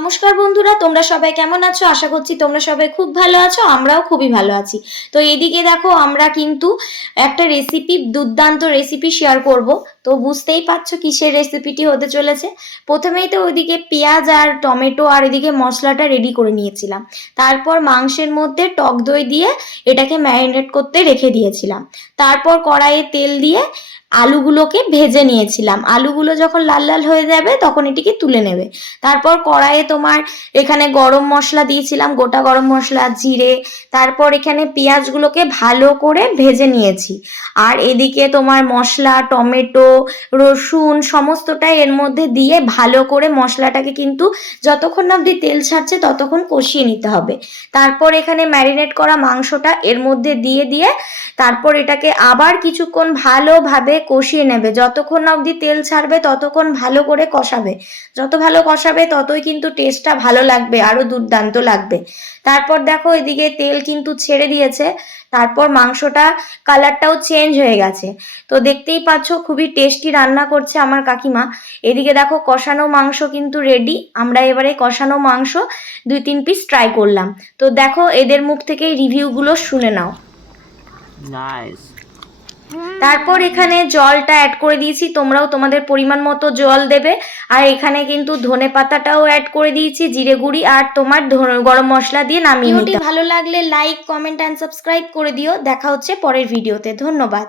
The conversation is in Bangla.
নমস্কার বন্ধুরা, তোমরা সবাই কেমন আছো? আশা করছি তোমরা সবাই খুব ভালো আছো, আমরাও খুবই ভালো আছি। তো এইদিকে দেখো, আমরা কিন্তু একটা দুর্দান্ত রেসিপি শেয়ার করব। তো বুঝতেই পারছো কিসের রেসিপিটি হতে চলেছে। প্রথমেই তো ওইদিকে পেঁয়াজ আর টমেটো আর এদিকে মশলাটা রেডি করে নিয়েছিলাম। তারপর মাংসের মধ্যে টক দই দিয়ে এটাকে ম্যারিনেট করতে রেখে দিয়েছিলাম। তারপর কড়াইয়ে তেল দিয়ে আলুগুলোকে ভেজে নিয়েছিলাম। আলুগুলো যখন লাল লাল হয়ে যাবে তখন এটিকে তুলে নেবে। তারপর কড়াইয়ে তোমার এখানে গরম মশলা দিয়েছিলাম, গোটা গরম মশলা, জিরে। তারপর এখানে পেঁয়াজগুলোকে ভালো করে ভেজে নিয়েছি। আর এদিকে তোমার মশলা, টমেটো, রসুন সমস্তটাই এর মধ্যে দিয়ে ভালো করে মশলাটাকে কিন্তু যতক্ষণ না অবধি তেল ছাড়ছে ততক্ষণ কষিয়ে নিতে হবে। তারপর এখানে ম্যারিনেট করা মাংসটা এর মধ্যে দিয়ে দিয়ে তারপর এটাকে আবার কিছুক্ষণ ভালোভাবে কষিয়ে নেবে। যতক্ষণ না অবধি তেল ছাড়বে ততক্ষণ ভালো করে কষাবে। যত ভালো কষাবে ততই কিন্তু টেস্টটা ভালো লাগবে, আরো দুর্দান্ত লাগবে। তারপর দেখো এদিকে তেল কিন্তু ছেড়ে দিয়েছে। তারপর মাংসটা কালারটাও চেঞ্জ হয়ে গেছে। তো দেখতেই পাচ্ছ খুবই টেস্টি রান্না করছে আমার কাকিমা। এদিকে দেখো কষানো মাংস কিন্তু রেডি। আমরা এবারে কষানো মাংস 2-3 পিস ট্রাই করলাম। তো দেখো এদের মুখ থেকে রিভিউগুলো শুনে নাও। নাইস। তারপর এখানে জলটা অ্যাড করে দিয়েছি, তোমরাও তোমাদের পরিমাণ মতো জল দেবে। আর এখানে কিন্তু ধনে পাতাটাও অ্যাড করে দিয়েছি, জিরে গুঁড়ি আর তোমার গরম মশলা দিয়ে নামিয়ে নিতে। ভালো লাগলে লাইক, কমেন্ট অ্যান্ড সাবস্ক্রাইব করে দিও। দেখা হচ্ছে পরের ভিডিওতে। ধন্যবাদ।